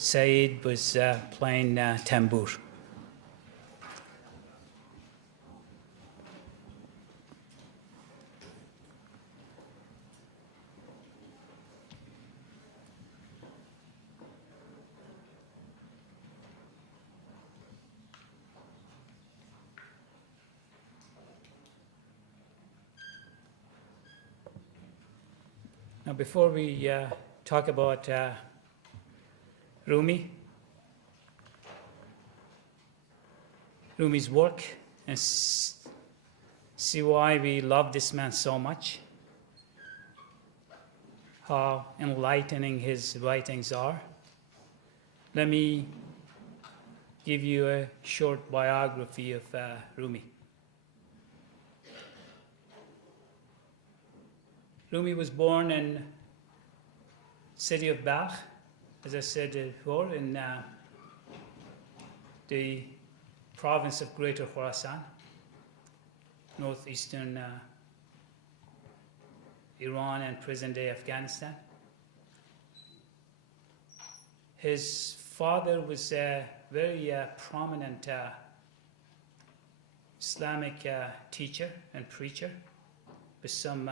Said was playing tambour. Now, before we talk about Rumi's work, and see why we love this man so much, how enlightening his writings are, let me give you a short biography of Rumi. Rumi was born in city of Balkh, as I said before, in the province of Greater Khorasan, northeastern Iran and present-day Afghanistan. His father was a very prominent Islamic teacher and preacher with some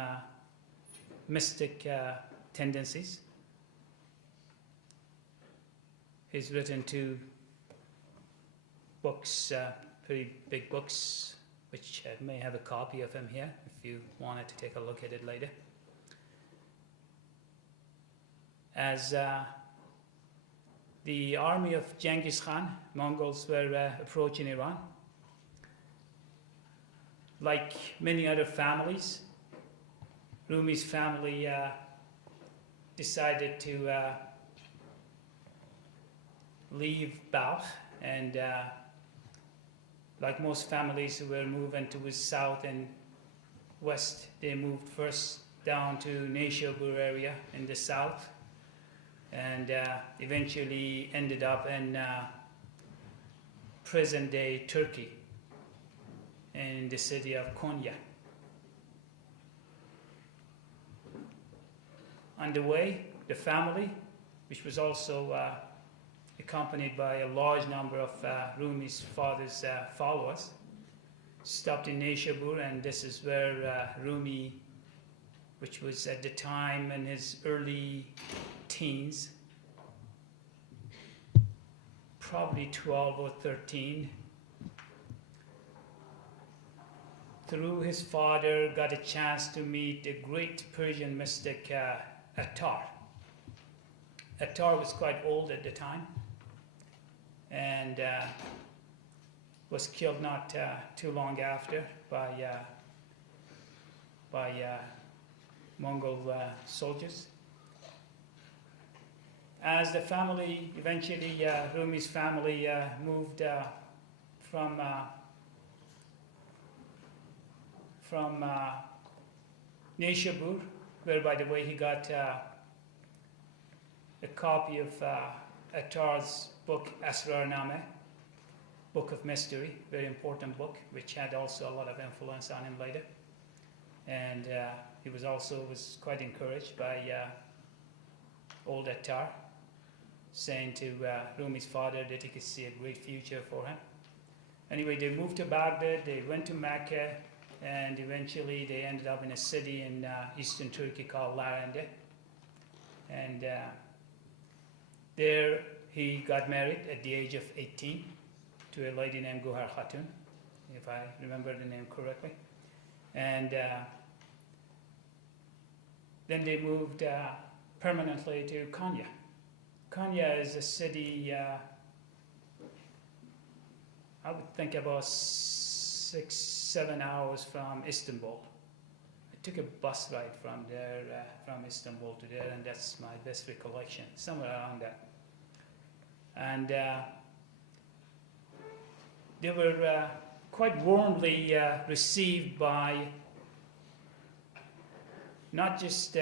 mystic tendencies. He's written 2 books, pretty big books, which I may have a copy of him here if you wanted to take a look at it later. As the army of Genghis Khan, Mongols, were approaching Iran, like many other families, Rumi's family decided to leave Balkh, and like most families who were moving to the south and west, they moved first down to Neyshabur area in the south, and eventually ended up in present-day Turkey, in the city of Konya. On the way, the family, which was also accompanied by a large number of Rumi's father's followers, stopped in Neyshabur, and this is where Rumi, which was at the time in his early teens, probably 12 or 13, through his father got a chance to meet the great Persian mystic Attar. Attar was quite old at the time, and was killed not too long after by Mongol soldiers. As the family, eventually Rumi's family moved from Neyshabur, where, by the way, he got a copy of Attar's book, Asrar-Nameh, Book of Mystery, very important book, which had also a lot of influence on him later. And he was quite encouraged by old Attar, saying to Rumi's father that he could see a great future for him. Anyway, they moved to Baghdad, they went to Mecca, and eventually they ended up in a city in eastern Turkey called Larende. And there he got married at the age of 18 to a lady named Gohar Khatun, if I remember the name correctly. And then they moved permanently to Konya. Konya is a city, I would think about 6-7 hours from Istanbul. I took a bus ride from there, from Istanbul to there, and that's my best recollection, somewhere around that. And they were quite warmly received by not just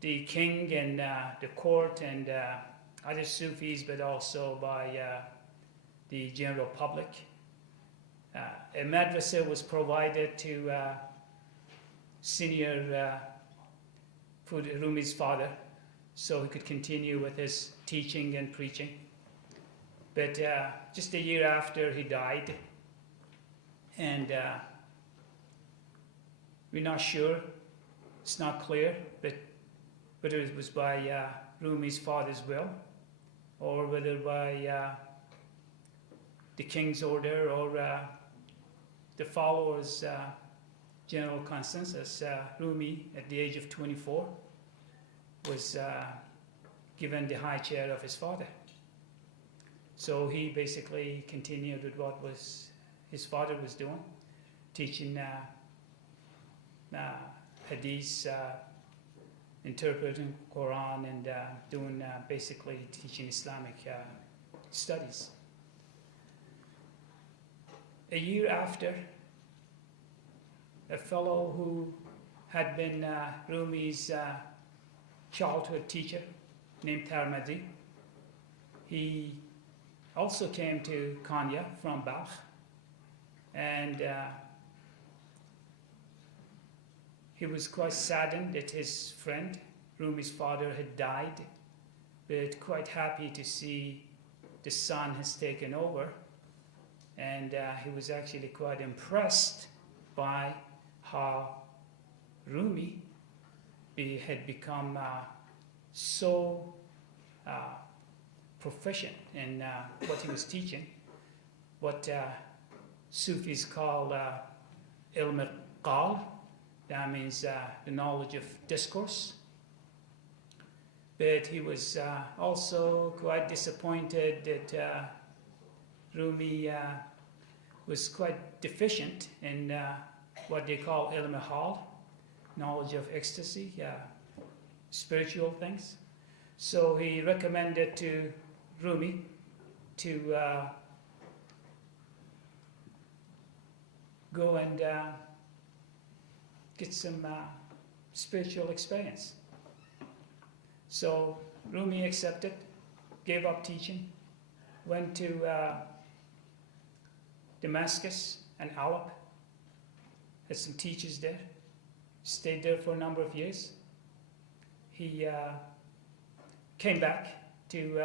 the king and the court and other Sufis, but also by the general public. A madrasa was provided to for Rumi's father, so he could continue with his teaching and preaching. But just a year after he died, and we're not sure, it's not clear, but whether it was by Rumi's father's will, or whether by the king's order, or the followers' general consensus, Rumi, at the age of 24, was given the high chair of his father. So he basically continued with what his father was doing, teaching hadith, interpreting Quran, and doing basically teaching Islamic studies. A year after, a fellow who had been Rumi's childhood teacher, named Tirmidhi, he also came to Konya from Balkh, and he was quite saddened that his friend, Rumi's father, had died, but quite happy to see the son has taken over. And he was actually quite impressed by how Rumi had become so proficient in what he was teaching, what Sufis call ilm al-qal. That means the knowledge of discourse. But he was also quite disappointed that Rumi was quite deficient in what they call ilm al-hal, knowledge of ecstasy, spiritual things. So he recommended to Rumi to go and get some spiritual experience. So Rumi accepted, gave up teaching, went to Damascus and Aleppo, had some teachers there, stayed there for a number of years. He came back to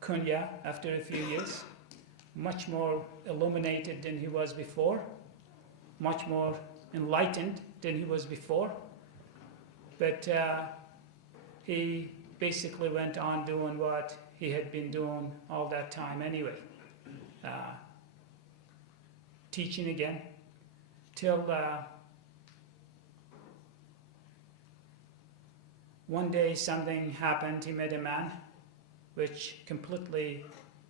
Konya after a few years, much more illuminated than he was before, much more enlightened than he was before. But he basically went on doing what he had been doing all that time anyway, teaching again, till one day something happened. He met a man which completely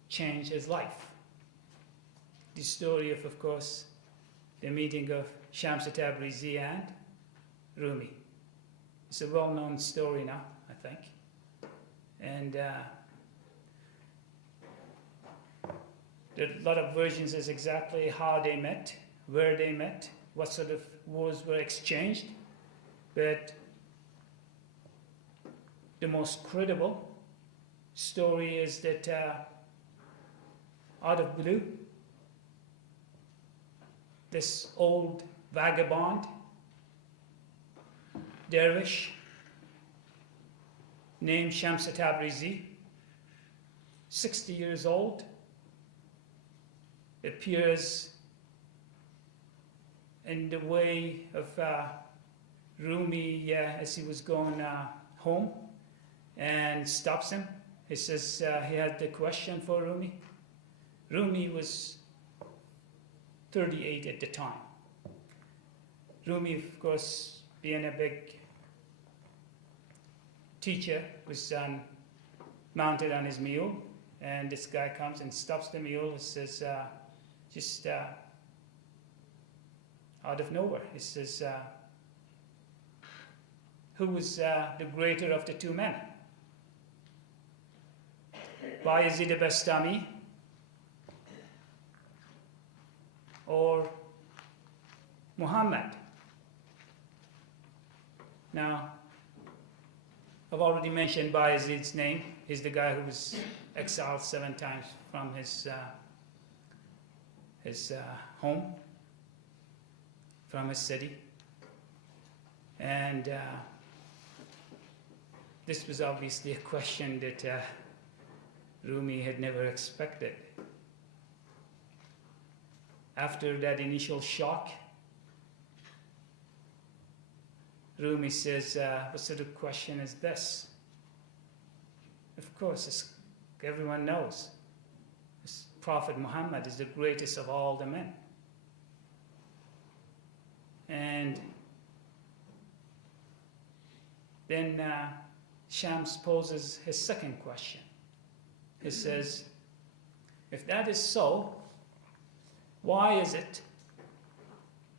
changed his life. The story of course, the meeting of Shams Tabrizi and Rumi. It's a well-known story now, I think. And there are a lot of versions as exactly how they met, where they met, what sort of words were exchanged. But the most credible story is that out of blue, this old vagabond, dervish, named Shams Tabrizi, 60 years old, appears in the way of Rumi as he was going home, and stops him. He says he had the question for Rumi. Rumi was 38 at the time. Rumi, of course, being a big teacher, was mounted on his mule, and this guy comes and stops the mule and says, just out of nowhere, he says, who was the greater of the two men? Bayezid Bastami or Muhammad? Now, I've already mentioned Bayezid's name. He's the guy who was exiled 7 times from his home, from his city. And this was obviously a question that Rumi had never expected. After that initial shock, Rumi says, what sort of question is this? Of course, everyone knows. Prophet Muhammad is the greatest of all the men. And then Shams poses his second question. He says, if that is so, why is it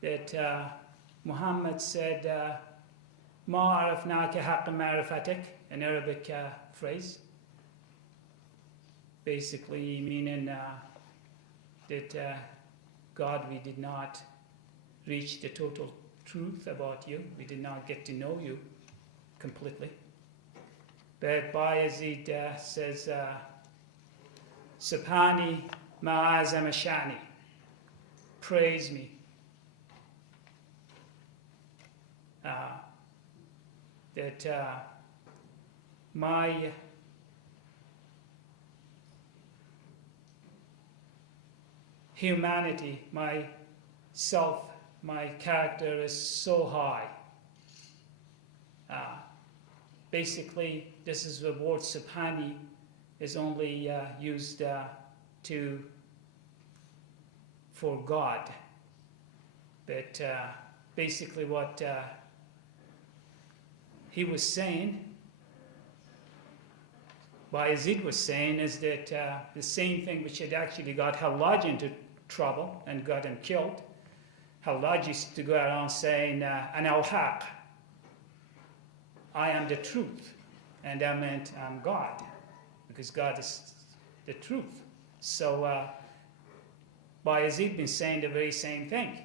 that Muhammad said, Ma arafnaka haqqa ma'rifatik, an Arabic phrase, basically meaning that God, we did not reach the total truth about you. We did not get to know you completely. But Bayezid says, Subhani ma'azam shani, praise me. That my humanity, my self, my character is so high. Basically, this is the word subhani is only used for God. But basically what he was saying, Bayezid was saying, is that the same thing which had actually got Hallaj into trouble and got him killed. Hallaj used to go around saying, Ana al-Haq, I am the truth. And that meant I'm God, because God is the truth. So Bayezid been saying the very same thing.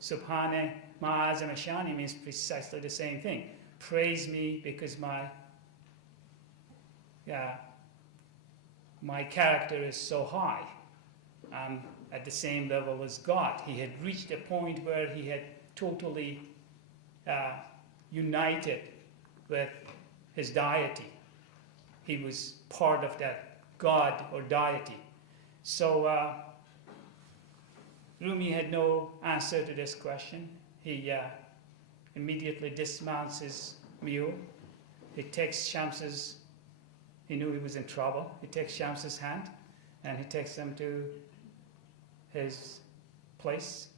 Subhane ma'azam ashani means precisely the same thing. Praise me because my character is so high. I'm at the same level as God. He had reached a point where he had totally united with his deity. He was part of that God or deity. So Rumi had no answer to this question. He immediately dismounts his mule. He takes Shams's, he knew he was in trouble. He takes Shams's hand and he takes him to his place.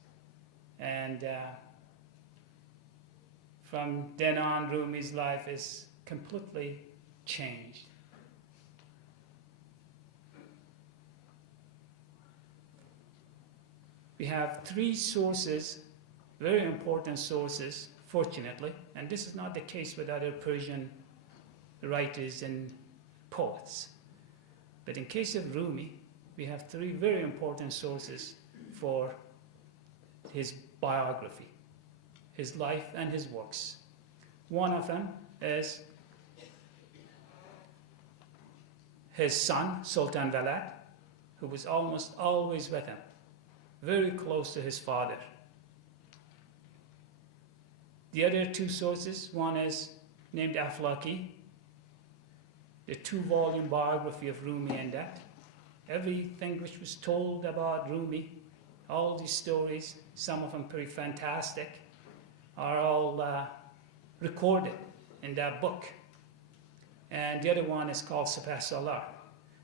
And from then on, Rumi's life is completely changed. We have three sources, very important sources, fortunately, and this is not the case with other Persian writers and poets. But in case of Rumi, we have three very important sources for his biography, his life and his works. One of them is his son, Sultan Valad, who was almost always with him, very close to his father. The other two sources, one is named Aflaki, the 2-volume biography of Rumi, and that. Everything which was told about Rumi, all these stories, some of them pretty fantastic, are all recorded in that book. And the other one is called Sepah Salar.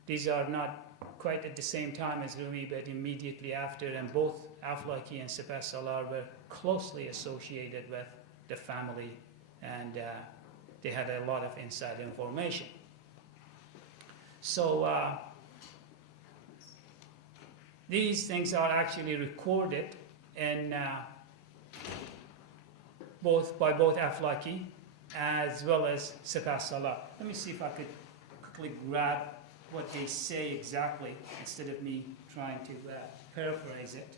These are not quite at the same time as Rumi, but immediately after, and both Aflaki and Sepah Salar were closely associated with the family, and they had a lot of inside information. So these things are actually recorded in by both Aflaki as well as Sepah Salar. Let me see if I could quickly grab what they say exactly instead of me trying to paraphrase it.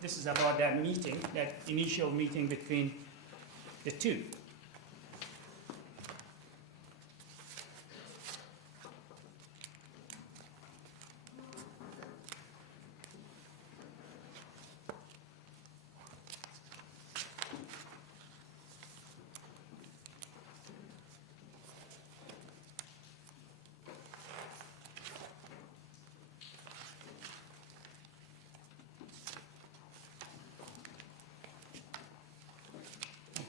This is about that meeting, that initial meeting between the two.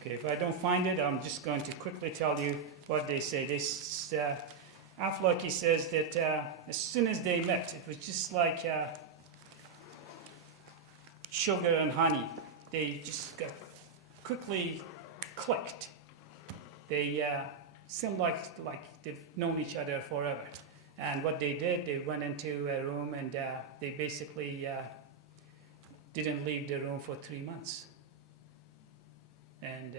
Okay, if I don't find it, I'm just going to quickly tell you what they say. Aflaki says that as soon as they met, it was just like sugar and honey. They just got quickly clicked. They seemed like they've known each other forever. And what they did, they went into a room and they basically didn't leave the room for 3 months. And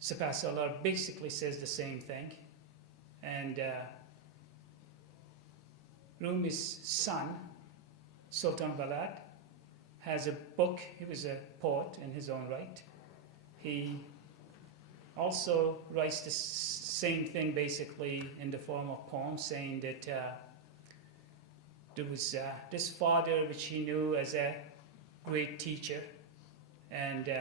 Sapassalar basically says the same thing. And Rumi's son, Sultan Balad, has a book. He was a poet in his own right. He also writes the same thing basically in the form of poems, saying that there was this father which he knew as a great teacher, and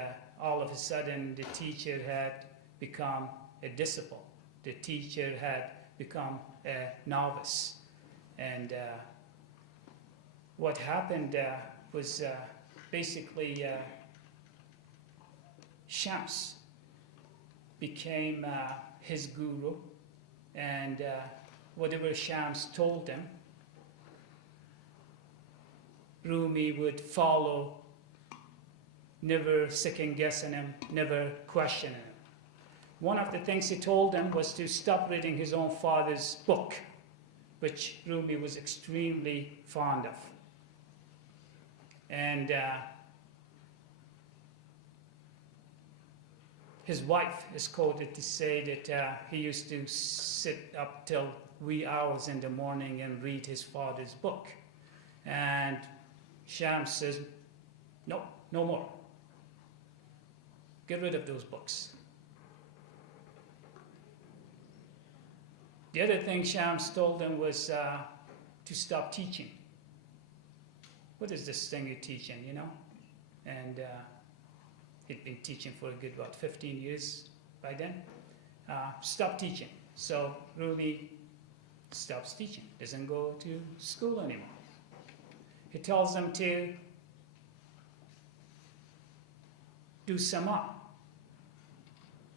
all of a sudden the teacher had become a disciple. The teacher had become a novice. And what happened was basically Shams became his guru, and whatever Shams told him, Rumi would follow, never second guessing him, never questioning him. One of the things he told him was to stop reading his own father's book, which Rumi was extremely fond of. And his wife is quoted to say that he used to sit up till wee hours in the morning and read his father's book. And Shams says, no, no more. Get rid of those books. The other thing Shams told him was to stop teaching. What is this thing you're teaching, you know? And he'd been teaching for a good, 15 years by then. Stop teaching. So Rumi stops teaching, doesn't go to school anymore. He tells them to do sama,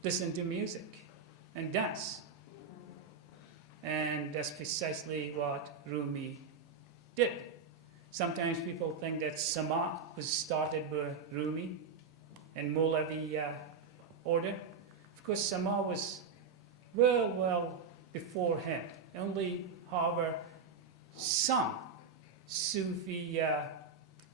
listen to music, and dance. And that's precisely what Rumi did. Sometimes people think that sama was started by Rumi and Molavi order. Of course, sama was well before him. Only, however, some Sufi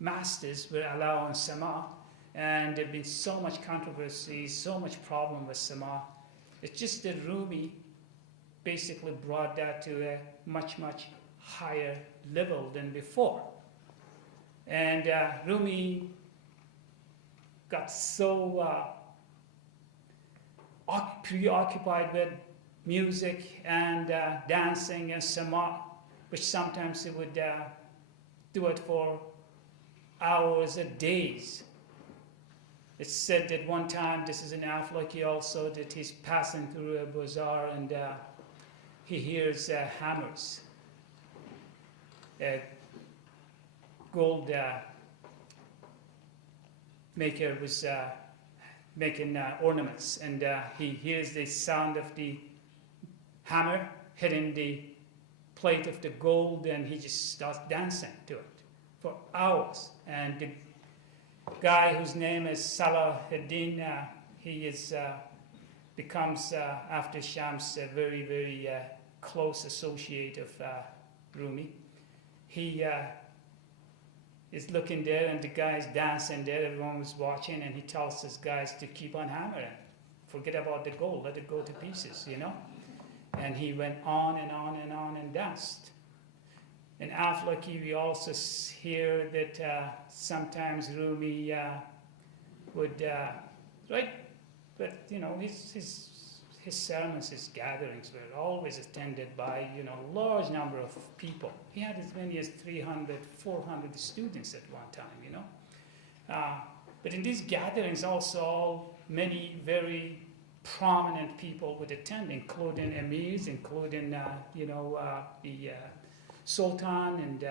masters were allowing sama, and there've been so much controversy, so much problem with sama. It's just that Rumi basically brought that to a much higher level than before. And Rumi got so preoccupied with music and dancing and sama, which sometimes he would do it for hours or days. It's said that one time, this is in Aflaki also, that he's passing through a bazaar and he hears hammers. A gold maker was making ornaments, and he hears the sound of the hammer hitting the plate of the gold, and he just starts dancing to it for hours. And the guy whose name is Salahuddin, he is becomes after Shams a very close associate of Rumi. He is looking there, and the guy's dancing there. Everyone was watching, and he tells his guys to keep on hammering. Forget about the gold. Let it go to pieces, you know. And he went on and on and on and danced. In Aflaki, we also hear that sometimes Rumi would write, but you know, his sermons, his gatherings were always attended by, you know, large number of people. He had as many as 300, 400 students at one time, you know. But in these gatherings also, many very prominent people would attend, including emirs, including, the Sultan and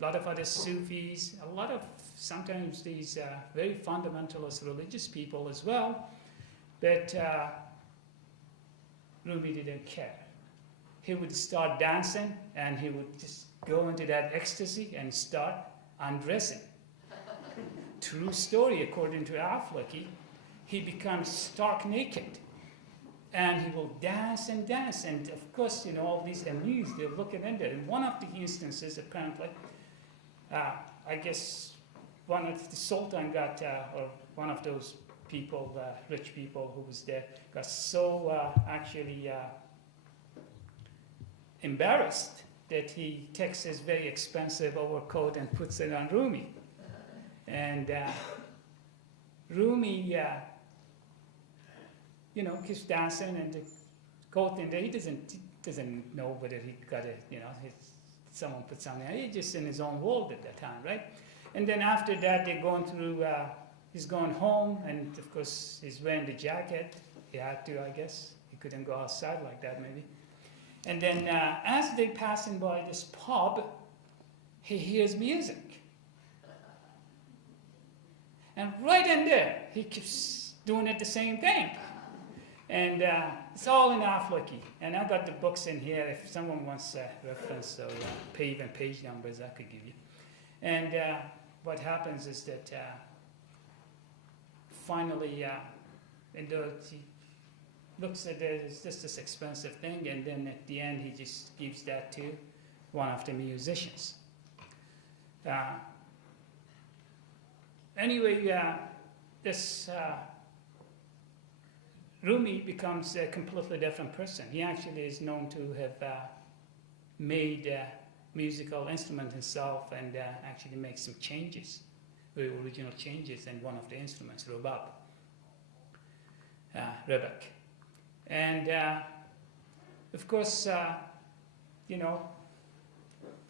a lot of other Sufis, a lot of sometimes these very fundamentalist religious people as well, but Rumi didn't care. He would start dancing and he would just go into that ecstasy and start undressing. True story, according to Aflaki, he becomes stark naked. And he will dance and dance. And of course, all these emirs, they're looking in there. In one of the instances, apparently, I guess one of the Sultan got, or one of those people, rich people who was there, got so actually embarrassed that he takes his very expensive overcoat and puts it on Rumi. And Rumi, keeps dancing and the coat in there. He doesn't know whether he got it, someone put something. He's just in his own world at that time, right? And then after that, they're going through, he's going home, and of course, he's wearing the jacket. He had to, I guess. He couldn't go outside like that, maybe. And then as they're passing by this pub, he hears music. And right in there, he keeps doing it the same thing. And it's all in Aflaki. And I got the books in here. If someone wants a reference or page numbers, I could give you. And what happens is that finally, he looks at it as just this expensive thing, and then at the end, he just gives that to one of the musicians. Anyway, this Rumi becomes a completely different person. He actually is known to have made musical instrument himself and actually make some changes, very original changes in one of the instruments, rebek. And of course,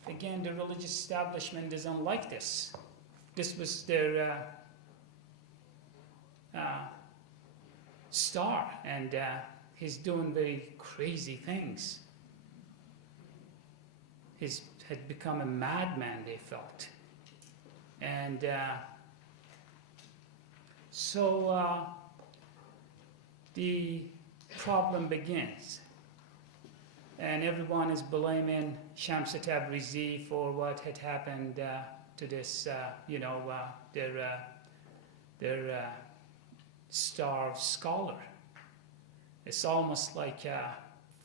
again, the religious establishment doesn't like this. This was their star, and he's doing very crazy things. He's had become a madman, they felt. And so the problem begins. And everyone is blaming Shams Tabrizi for what had happened to this, their star scholar. It's almost like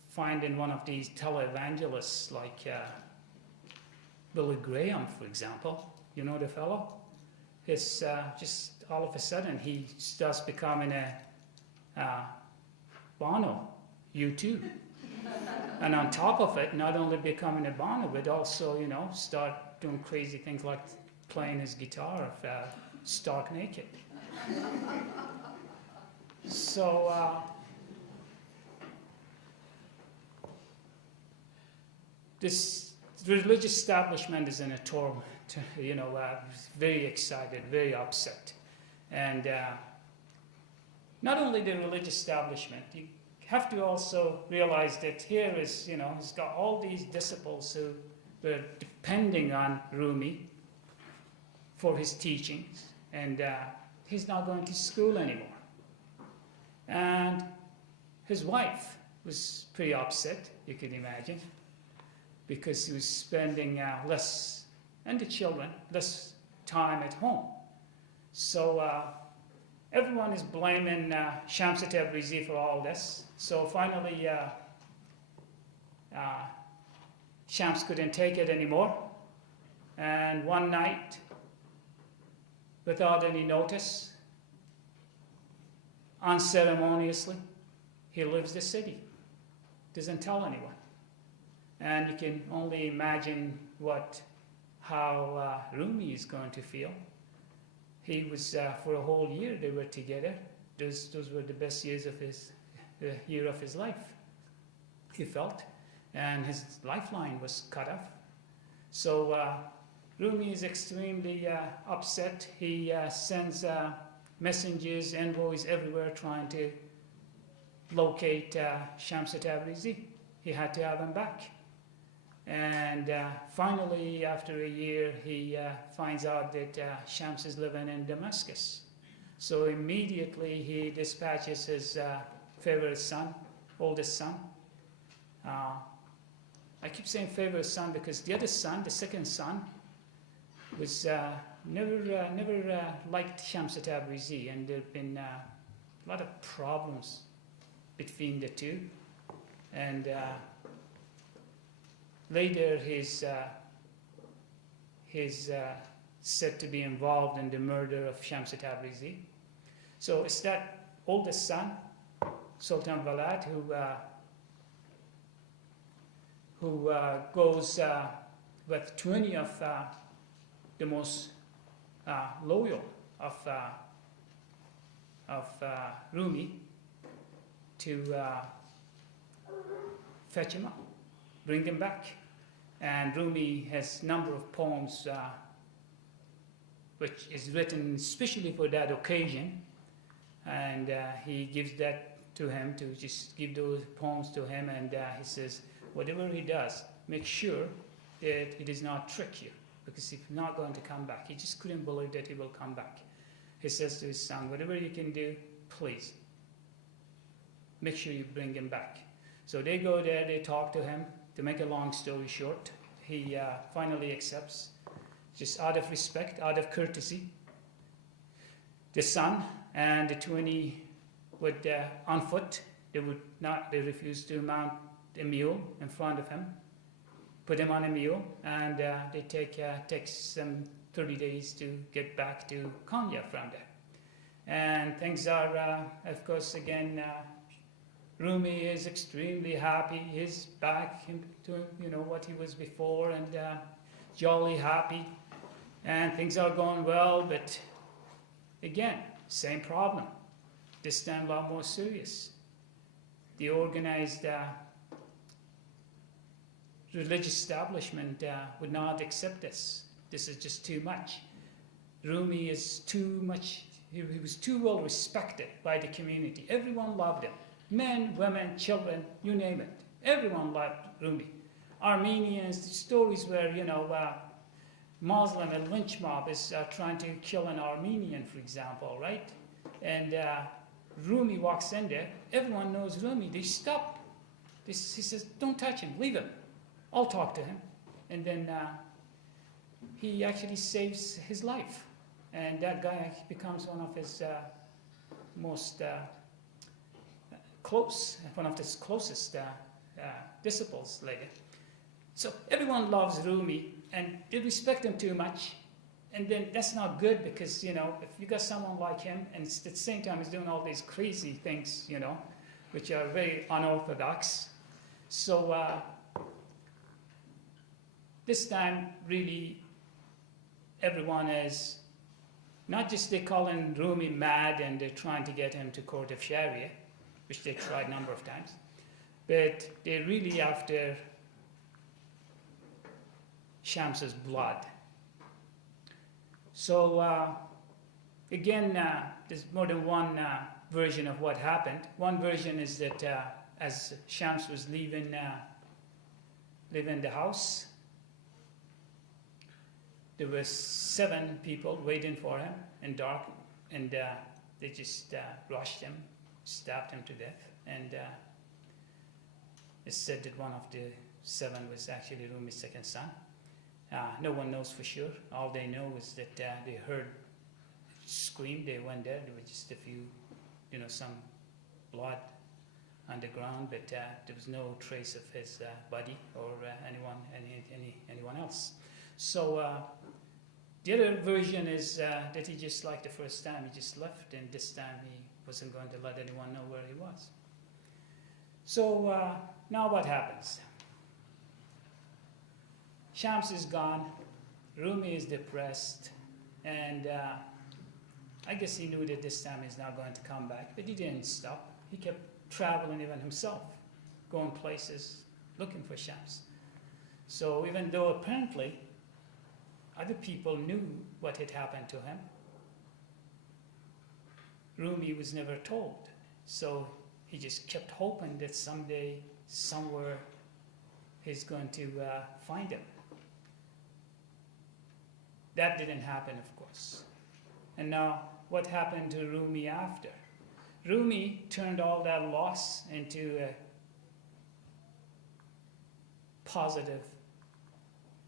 finding one of these televangelists like Billy Graham, for example. You know the fellow? It's just all of a sudden he starts becoming a Bono, U2. And on top of it, not only becoming a Bono, but also, start doing crazy things like playing his guitar stark naked. So this religious establishment is in a torment, very excited, very upset. And not only the religious establishment, you have to also realize that here is, he's got all these disciples who were depending on Rumi for his teachings, and he's not going to school anymore. And his wife was pretty upset, you can imagine, because he was spending less, and the children, less time at home. So everyone is blaming Shams Tabrizi for all this. So finally, Shams couldn't take it anymore. And one night, without any notice, unceremoniously, he leaves the city. Doesn't tell anyone. And you can only imagine how Rumi is going to feel. He was, for a whole year they were together. Those were the best years of the year of his life, he felt. And his lifeline was cut off. So Rumi is extremely upset. He sends messengers, envoys everywhere trying to locate Shams Tabrizi. He had to have him back. And finally, after a year, he finds out that Shams is living in Damascus. So immediately he dispatches his favorite son, oldest son. I keep saying favorite son because the other son, the second son, was never liked Shams Tabrizi, and there have been a lot of problems between the two. And later he's said to be involved in the murder of Shams Tabrizi. So it's that oldest son, Sultan Valad, who goes with 20 of the most loyal of Rumi to fetch him up, bring him back. And Rumi has a number of poems which is written especially for that occasion, and he gives that to him, to just give those poems to him, and he says, whatever he does, make sure that he does not trick you, because he's not going to come back. He just couldn't believe that he will come back. He says to his son, whatever you can do, please, make sure you bring him back. So they go there, they talk to him. To make a long story short, he finally accepts, just out of respect, out of courtesy. The son and the 20 would, on foot, they refused to mount a mule in front of him, put him on a mule, and they takes them 30 days to get back to Konya from there. And things are, of course, again, Rumi is extremely happy. He's back to what he was before, and jolly happy, and things are going well. But again, same problem. This time a lot more serious. The organized religious establishment would not accept this. This is just too much. Rumi is too much. He was too well respected by the community. Everyone loved him. Men, women, children, you name it. Everyone loved Rumi. Armenians, the stories where, Muslim, a lynch mob is trying to kill an Armenian, for example, right? And Rumi walks in there. Everyone knows Rumi. They stop. He says, don't touch him. Leave him. I'll talk to him. And then he actually saves his life. And that guy becomes one of his most one of his closest disciples later. So everyone loves Rumi, and they respect him too much. And then that's not good, because, if you got someone like him, and at the same time he's doing all these crazy things, which are very unorthodox. So this time, really, everyone is, not just they calling Rumi mad and they're trying to get him to court of Sharia, which they tried a number of times, but they're really after Shams's blood. So again, there's more than one version of what happened. One version is that as Shams was leaving the house, there were 7 people waiting for him in dark, and they just rushed him, stabbed him to death. And it's said that one of the 7 was actually Rumi's second son. No one knows for sure. All they know is that they heard scream. They went there. There were just a few, some blood on the ground, but there was no trace of his body or anyone else. So the other version is that he just, like the first time, he just left, and this time he wasn't going to let anyone know where he was. So now what happens? Shams is gone, Rumi is depressed, and I guess he knew that this time he's not going to come back, but he didn't stop. He kept traveling even himself, going places, looking for Shams. So even though apparently other people knew what had happened to him, Rumi was never told. So he just kept hoping that someday, somewhere, he's going to find him. That didn't happen, of course. And now, what happened to Rumi after? Rumi turned all that loss into a positive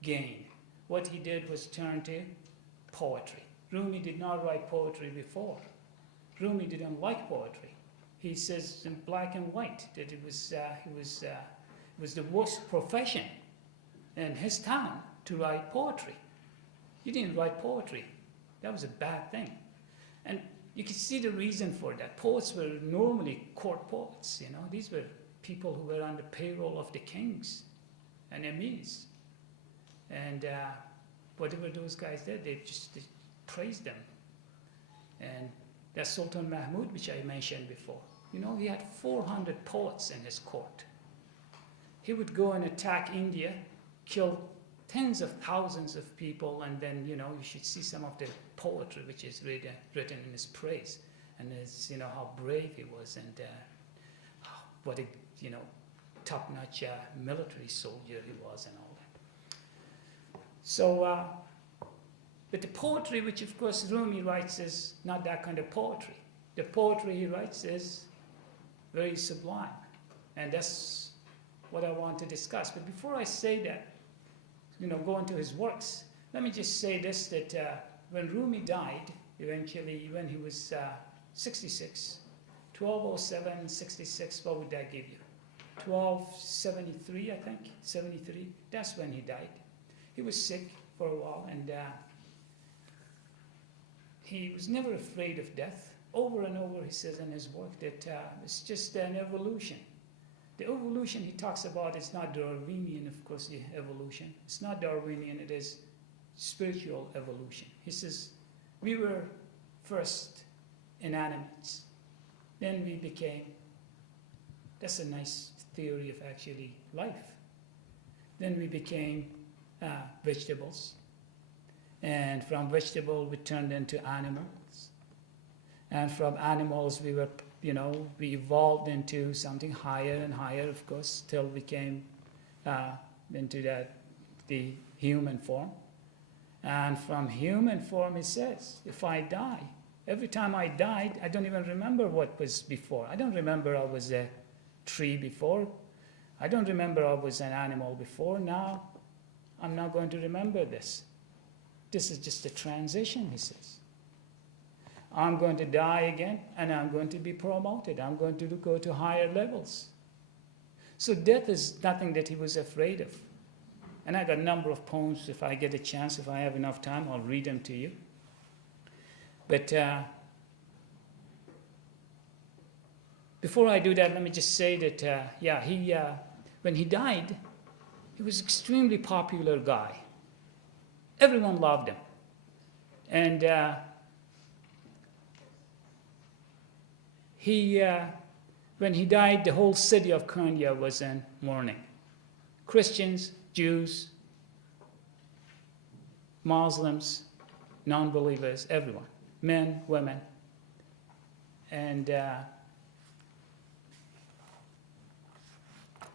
gain. What he did was turn to poetry. Rumi did not write poetry before. Rumi didn't like poetry. He says in black and white that it was the worst profession in his town to write poetry. He didn't write poetry. That was a bad thing. And you can see the reason for that. Poets were normally court poets, you know. These were people who were on the payroll of the kings and emirs. And whatever those guys did, they praised them. And that's Sultan Mahmud, which I mentioned before. You know, he had 400 poets in his court. He would go and attack India, kill tens of thousands of people, and then, you know, you should see some of the poetry which is written in his praise. And it's, you know, how brave he was, and what a, you know, top-notch military soldier he was and all that. So, but the poetry which, of course, Rumi writes is not that kind of poetry. The poetry he writes is very sublime. And that's what I want to discuss. But before I say that, you know, go into his works, let me just say this, that when Rumi died, eventually, when he was 66, 1207, 66, what would that give you? 1273, I think, 73, that's when he died. He was sick for a while, and he was never afraid of death. Over and over, he says in his work that it's just an evolution. The evolution he talks about is not Darwinian, of course, the evolution. It's not Darwinian, it is spiritual evolution. He says, we were first inanimates, then we became, that's a nice theory of actually life. Then we became vegetables, and from vegetable we turned into animals, and from animals we were, you know, we evolved into something higher and higher, of course, till we came into the human form. And from human form, he says, if I die, every time I died, I don't even remember what was before. I don't remember I was a tree before. I don't remember I was an animal before. Now, I'm not going to remember this. This is just a transition, he says. I'm going to die again, and I'm going to be promoted. I'm going to go to higher levels. So death is nothing that he was afraid of. And I got a number of poems. If I get a chance, if I have enough time, I'll read them to you. But before I do that, let me just say that, when he died, he was an extremely popular guy. Everyone loved him. And when he died, the whole city of Konya was in mourning. Christians, Jews, Muslims, non-believers, everyone, men, women. And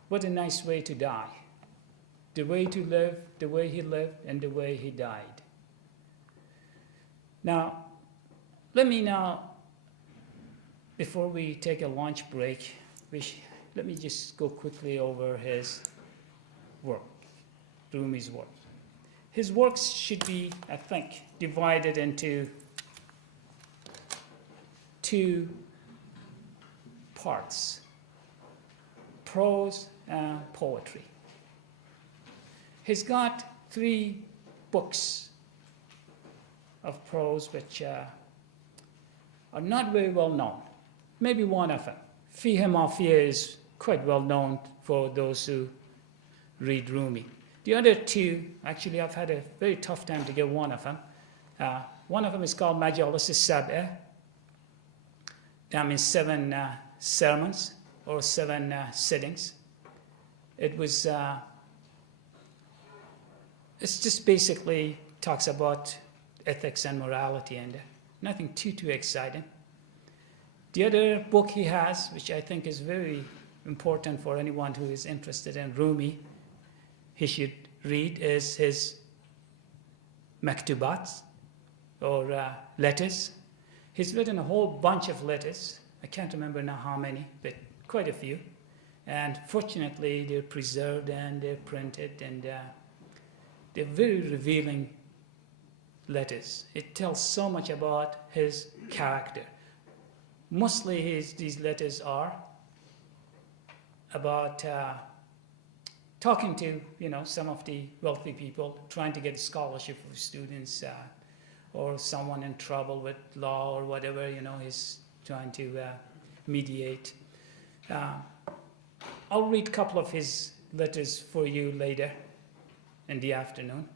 what a nice way to die. The way to live, the way he lived, and the way he died. Now, let me before we take a lunch break, let me just go quickly over his work, Rumi's work. His works should be, I think, divided into two parts, prose and poetry. He's got 3 books of prose which are not very well known. Maybe one of them. Fihe Mafia is quite well known for those who read Rumi. The other 2, actually I've had a very tough time to get one of them. One of them is called Majalis Sab'ah. That means 7 sermons or 7 sittings. It was, it's just basically talks about ethics and morality, and nothing too exciting. The other book he has, which I think is very important for anyone who is interested in Rumi, he should read is his maktubats, or letters. He's written a whole bunch of letters. I can't remember now how many, but quite a few. And fortunately, they're preserved and they're printed, and they're very revealing letters. It tells so much about his character. Mostly these letters are about talking to some of the wealthy people, trying to get a scholarship for students, or someone in trouble with law or whatever, he's trying to mediate. I'll read a couple of his letters for you later in the afternoon.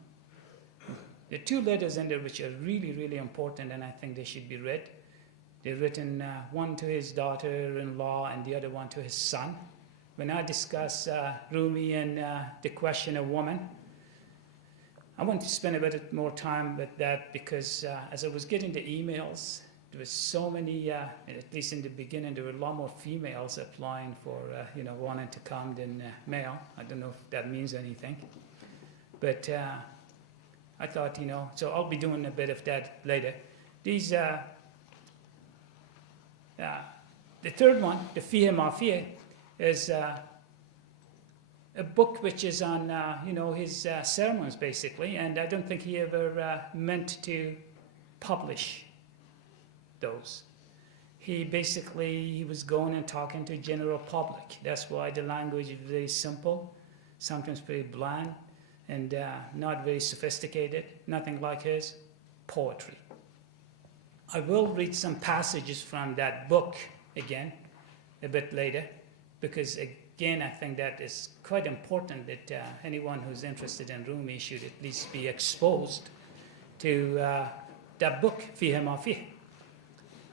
There are two letters in there which are really, really important, and I think they should be read. They're written, one to his daughter-in-law and the other one to his son. When I discuss Rumi and the question of woman, I want to spend a bit more time with that because as I was getting the emails, there were so many, at least in the beginning, there were a lot more females applying for, wanting to come than male. I don't know if that means anything. But I thought, so I'll be doing a bit of that later. These, the third one, the Fihe Mafia, is a book which is on, his sermons, basically, and I don't think he ever meant to publish those. He was going and talking to general public. That's why the language is very simple, sometimes very bland, and not very sophisticated, nothing like his poetry. I will read some passages from that book again a bit later, because again, I think that is quite important that anyone who's interested in Rumi should at least be exposed to that book, Fihe Ma Fihe,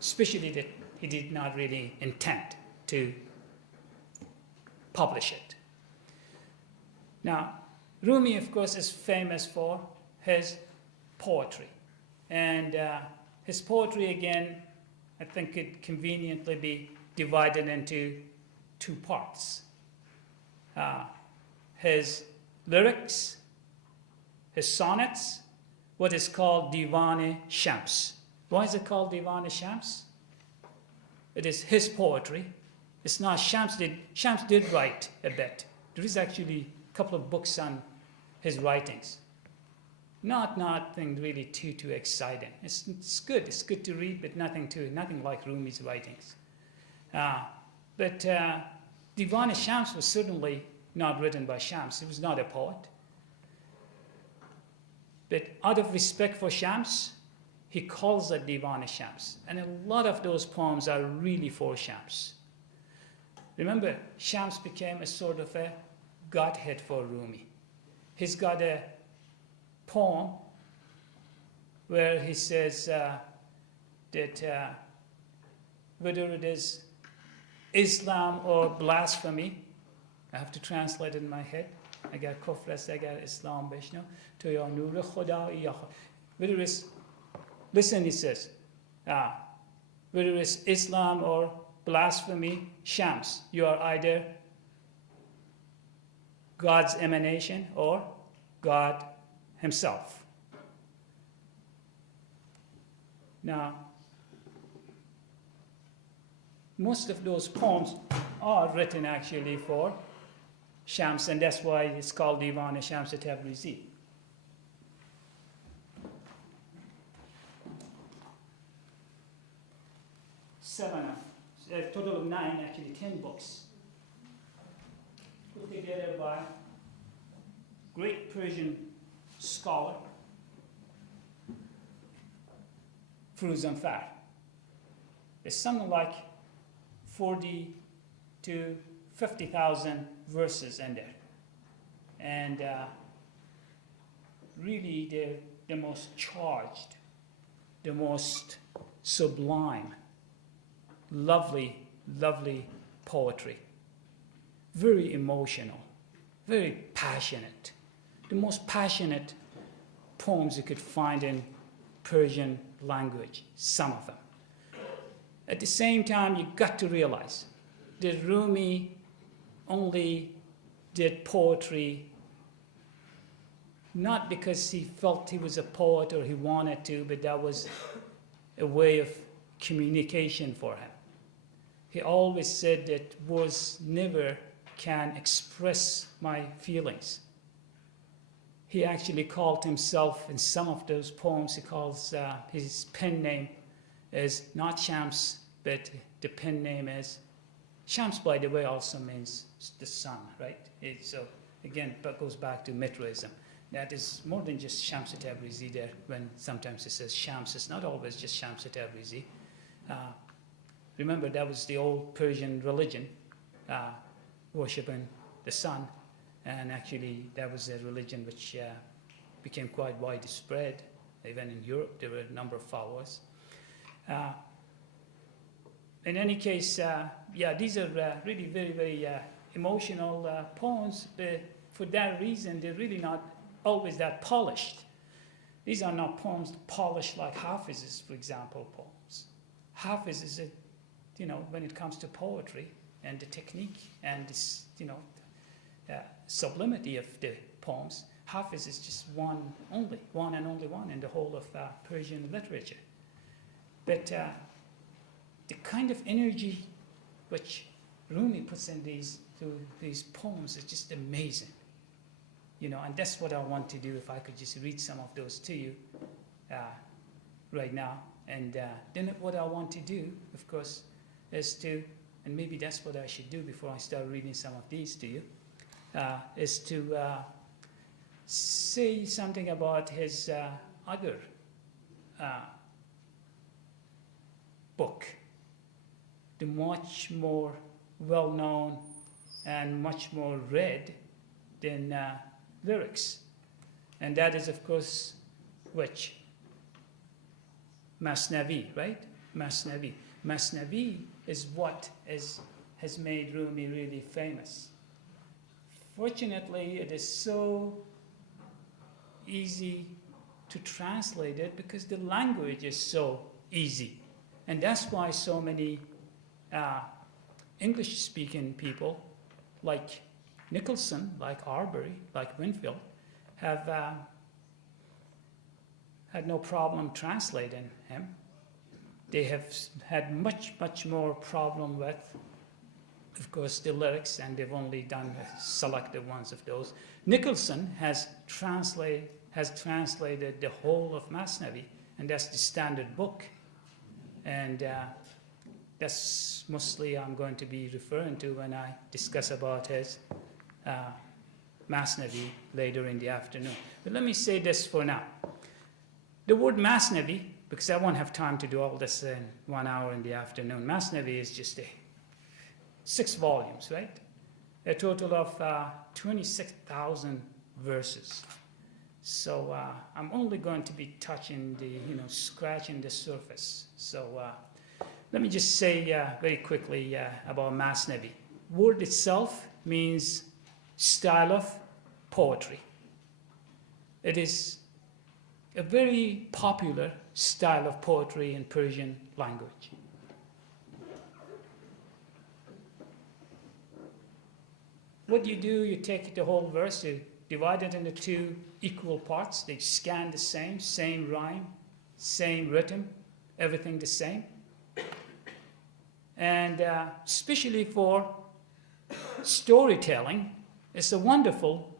especially that he did not really intend to publish it. Now, Rumi, of course, is famous for his poetry. And his poetry, again, I think could conveniently be divided into two parts. His lyrics, his sonnets, what is called Divan-e-Shams. Why is it called Divan-e-Shams? It is his poetry. It's not Shams did write a bit. There is actually a couple of books on his writings. Nothing really too exciting. It's good. It's good to read, but nothing like Rumi's writings. But Divan-e-Shams was certainly not written by Shams. He was not a poet. But out of respect for Shams, he calls it Divan-e-Shams. And a lot of those poems are really for Shams. Remember, Shams became a sort of a godhead for Rumi. He's got a poem where he says that whether it is Islam or blasphemy, I have to translate it in my head. Agar kufr ast, agar Islam beshno, to ya nur Khuda ya. Whether it's, listen, he says, whether it's Islam or blasphemy, Shams, you are either God's emanation or God himself. Now, most of those poems are written actually for Shams, and that's why it's called Divan-e-Shams Tabrizi. A total of 9, actually 10 books, put together by great Persian scholar Firuzanfar. There's something like 40 to 50,000 verses in there. And really they're the most charged, the most sublime, lovely poetry. Very emotional, very passionate. The most passionate poems you could find in Persian language, some of them. At the same time, you got to realize that Rumi only did poetry not because he felt he was a poet or he wanted to, but that was a way of communication for him. He always said that words never can express my feelings. He actually called himself, in some of those poems, he calls his pen name as not Shams, but the pen name is Shams, by the way, also means the sun, right? So again, that goes back to Mitraism. That is more than just Shams Tabrizi there. When sometimes it says Shams, it's not always just Shams Tabrizi. Remember, that was the old Persian religion, worshipping the sun. And actually, that was a religion which became quite widespread. Even in Europe, there were a number of followers. In any case, these are really very, very emotional poems, but for that reason, they're really not always that polished. These are not poems polished like Hafiz's, for example, poems. Hafiz is, when it comes to poetry and the technique and this, sublimity of the poems, Hafiz is just one and only one in the whole of Persian literature. But the kind of energy which Rumi puts in these poems is just amazing. And that's what I want to do, if I could just read some of those to you right now. And then what I want to do, of course, is to, and maybe that's what I should do before I start reading some of these to you, is to say something about his other book, the much more well-known and much more read than lyrics. And that is, of course, which? Masnavi, right? Masnavi. Masnavi is what has made Rumi really famous. Fortunately, it is so easy to translate it because the language is so easy. And that's why so many English-speaking people like Nicholson, like Arbery, like Winfield, have had no problem translating him. They have had much, much more problem with, of course, the lyrics, and they've only done selected ones of those. Nicholson has translated the whole of Masnavi, and that's the standard book. And that's mostly I'm going to be referring to when I discuss about his Masnavi later in the afternoon. But let me say this for now. The word Masnavi, because I won't have time to do all this in 1 hour in the afternoon, Masnavi is just 6 volumes, right? A total of 26,000 verses. So I'm only going to be touching scratching the surface. So let me just say very quickly about Masnavi. Word itself means style of poetry. It is a very popular style of poetry in Persian language. What you do, you take the whole verse, you divide it into 2 equal parts. They scan the same rhyme, same rhythm, everything the same. And especially for storytelling, it's a wonderful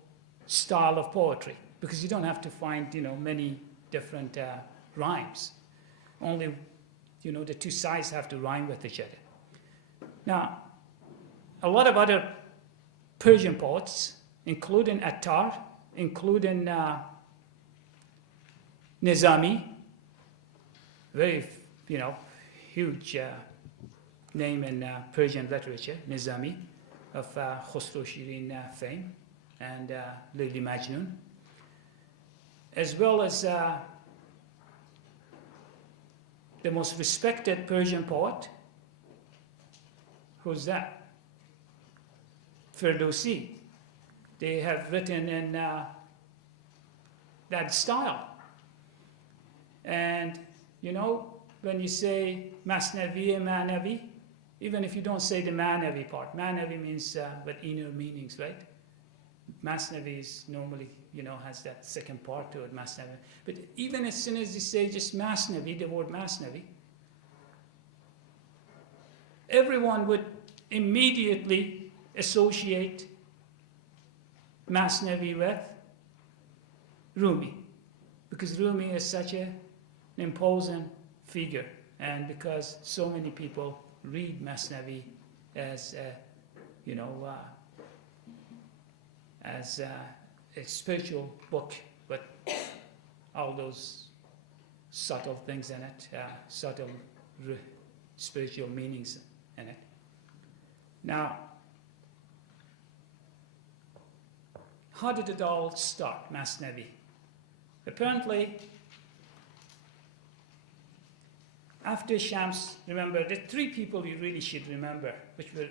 style of poetry because you don't have to find, many different rhymes. Only, the 2 sides have to rhyme with each other. Now, a lot of other Persian poets, including Attar, including Nizami, very, huge name in Persian literature, Nizami, of Khosrow Shirin fame, and Layli Majnun, as well as the most respected Persian poet. Who's that? Ferdowsi. They have written in that style. And, when you say Masnavi and Manavi, even if you don't say the Manavi part, Manavi means with inner meanings, right? Masnavi is normally, has that second part to it, Masnavi. But even as soon as you say just Masnavi, the word Masnavi, everyone would immediately associate Masnavi with Rumi, because Rumi is such an imposing figure, and because so many people read Masnavi as as a spiritual book with all those subtle things in it, subtle spiritual meanings in it. Now, how did it all start, Masnavi? Apparently, after Shams, remember, there are three people you really should remember, which were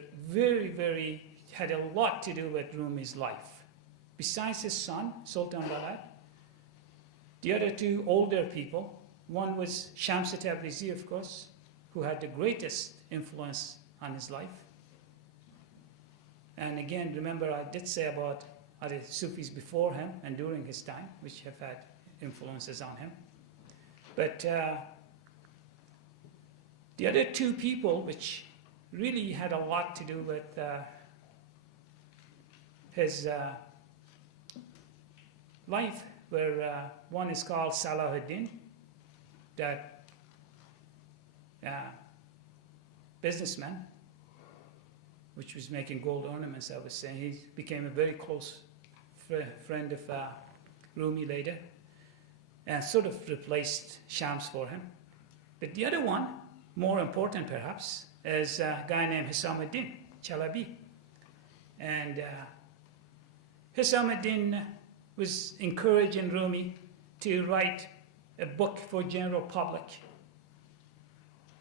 had a lot to do with Rumi's life. Besides his son, Sultan Balad, the other two older people, one was Shams Tabrizi, of course, who had the greatest influence on his life. And again, remember, I did say about other Sufis before him and during his time, which have had influences on him. But the other two people, which really had a lot to do with his life, where one is called Salahuddin, that businessman, which was making gold ornaments, I was saying. He became a very close friend of Rumi later, and sort of replaced Shams for him. But the other one, more important perhaps, is a guy named Hisamuddin Chalabi. And Hisamuddin was encouraging Rumi to write a book for general public,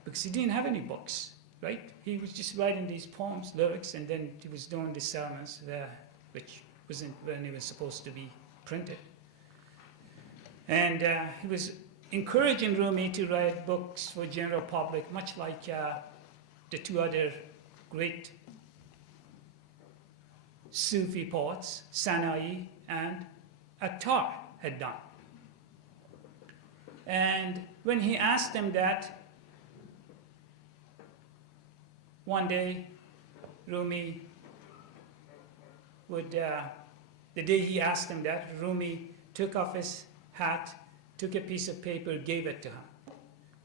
because he didn't have any books, right? He was just writing these poems, lyrics, and then he was doing these sermons, which weren't even supposed to be printed. And he was encouraging Rumi to write books for general public, much like the two other great Sufi poets, Sanai and Attar, had done. And when he asked them that, one day Rumi would, the day he asked him that, Rumi took off his hat, took a piece of paper, gave it to him.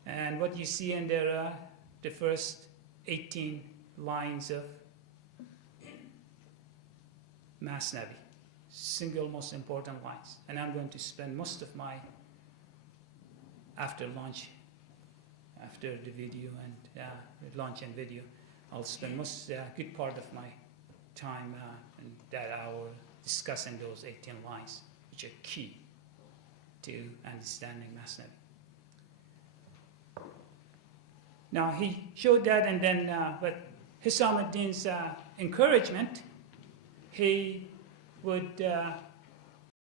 And what you see in there are the first 18 lines of Masnavi, single most important lines. And I'm going to spend most of my, after lunch, after the video and lunch and video, I'll spend good part of my time in that hour discussing those 18 lines, which are key to understanding Masnavi. Now he showed that, and then with Hisamuddin's encouragement, he would